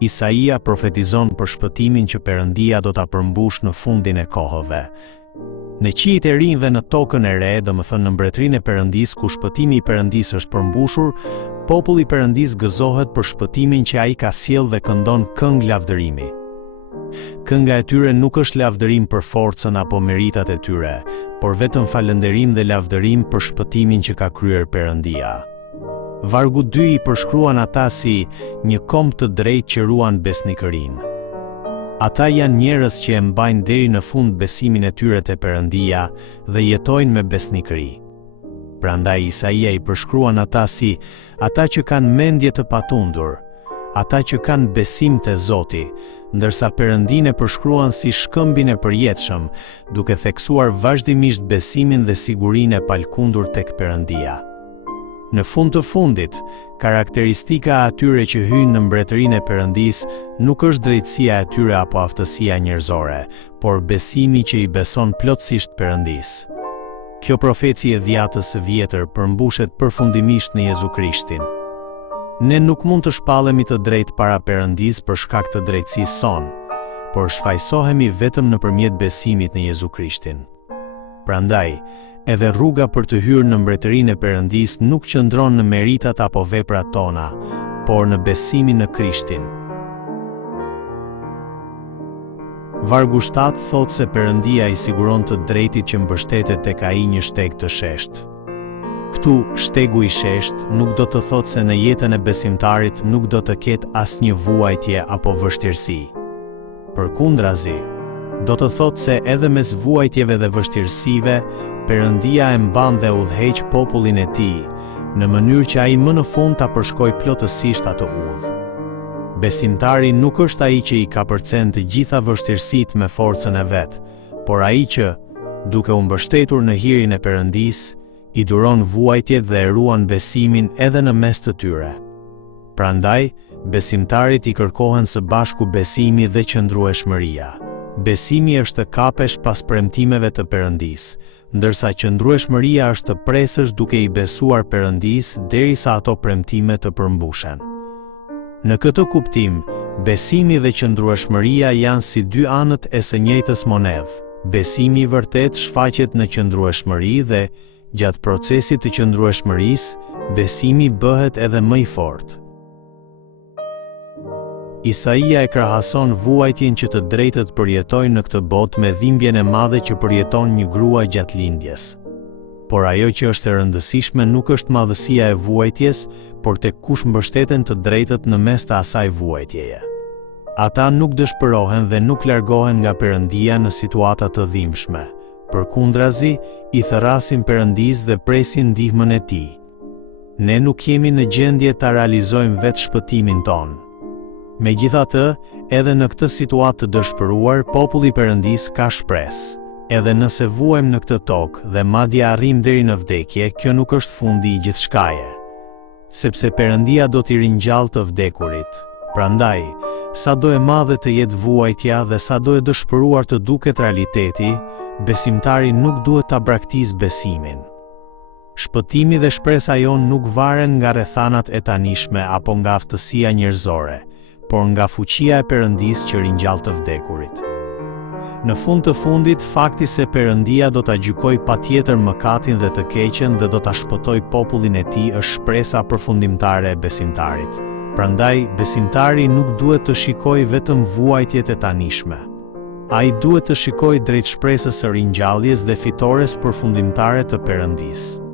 Isaia profetizon për shpëtimin që Perëndia do ta përmbush në fundin e kohëve. Në qiejt e rinj dhe në tokën e re, domethënë në mbretërinë e Perëndisë ku shpëtimi i Perëndisë është përmbushur, populli i Perëndisë gëzohet për shpëtimin që ai ka sjellë dhe këndon këngë lavdërimi. Kënga e tyre nuk është lavdërim për forcën apo meritat e tyre, por vetëm falënderim dhe lavdërim për shpëtimin që ka kryer Perëndia. Vargu 2 i përshkruan ata si një kom të drejtë që ruan besnikërinë. Ata janë njerëz që e mbajnë deri në fund besimin e tyre te Perëndia dhe jetojnë me besnikëri. Prandaj Isaia i përshkruan ata si ata që kanë mendje të patundur, ata që kanë besim te Zoti, ndërsa Perëndinë e përshkruan si shkëmbin e përjetshëm, duke theksuar vazhdimisht besimin dhe sigurinë e palkundur tek Perëndia. Në fund të fundit, karakteristika e atyre që hyjnë në mbretërinë e Perëndisë nuk është drejtësia e tyre apo aftësia njerëzore, por besimi që i beson plotësisht Perëndisë. Kjo profeci e dhjatës së vjetër përmbushet përfundimisht në Jezu Krishtin. Ne nuk mund të shpallemi të drejtë para Perëndisë për shkak të drejtësisë sonë, por shfaqsohemi vetëm nëpërmjet besimit në Jezu Krishtin. Prandaj, edhe rruga për të hyrë në mbretërinë e Perëndisë nuk qëndron në meritat apo veprat tona, por në besimin në Krishtin. Vargu 7 thot se Perëndia i siguron të drejtit që mbështetet tek ai një shteg të sheshtë. Këtu, shtegu i sheshtë nuk do të thotë se në jetën e besimtarit nuk do të ketë asnjë vuajtje apo vështirësi. Përkundrazi, do të thotë se edhe mes vuajtjeve dhe vështirësive, Perëndia e mban dhe udhëheq popullin e tij, në mënyrë që ai më në fund ta përshkojë plotësisht atë udhë. Besimtari nuk është ai që i ka përcen të gjitha vështirësitë me forcën e vet, por ai që, duke u mbështetur në hirin e Perëndisë, i duron vuajtjet dhe e ruan besimin edhe në mes të tyre. Prandaj, besimtarit i kërkohen së bashku besimi dhe qëndrueshmëria. Besimi është të kapesh pas premtimeve të Perëndisë, ndërsa qëndrueshmëria është të presësh duke i besuar Perëndisë derisa ato premtime të përmbushen. Në këtë kuptim, besimi dhe qëndrueshmëria janë si dy anët e së njëjtës monedhe. Besimi i vërtet shfaqet në qëndrueshmëri dhe, gjatë procesit të qëndrueshmërisë, besimi bëhet edhe më i fortë. Isaia e krahason vuajtjen që të drejtët përjetojnë në këtë botë me dhimbjen e madhe që përjeton një grua gjatë lindjes. Por ajo që është e rëndësishme nuk është madhësia e vuajtjes, por tek kush mbështeten të drejtët në mes të asaj vuajtjeje. Ata nuk dëshpërohen dhe nuk largohen nga Perëndia në situata të dhimbshme. Përkundrazi, i thërrasin Perëndisë dhe presin ndihmën e tij. Ne nuk jemi në gjendje ta realizojmë vetë shpëtimin ton. Megjithatë, edhe në këtë situatë të dëshpëruar, populli i Perëndisë ka shpresë. Edhe nëse vuajmë në këtë tokë dhe madje arrim deri në vdekje, kjo nuk është fundi i gjithçkaje. Sepse Perëndia do t'i ringjallë të vdekurit. Prandaj, sado e madhe të jetë vuajtja dhe sado e dëshpëruar të duket realiteti, besimtari nuk duhet ta braktisë besimin. Shpëtimi dhe shpresa jon nuk varen nga rrethanat e tanishme apo nga aftësia njerëzore, por nga fuqia e Perëndisë që ringjall të vdekurit. Në fund të fundit, fakti se Perëndia do ta gjykojë patjetër mëkatin dhe të keqen dhe do ta shpëtojë popullin e tij është shpresa përfundimtare e besimtarit. Prandaj, besimtari nuk duhet të shikojë vetëm vuajtjet e tanishme. Ai duhet të shikojë drejt shpresës së ringjalljes dhe fitores përfundimtare të Perëndisë.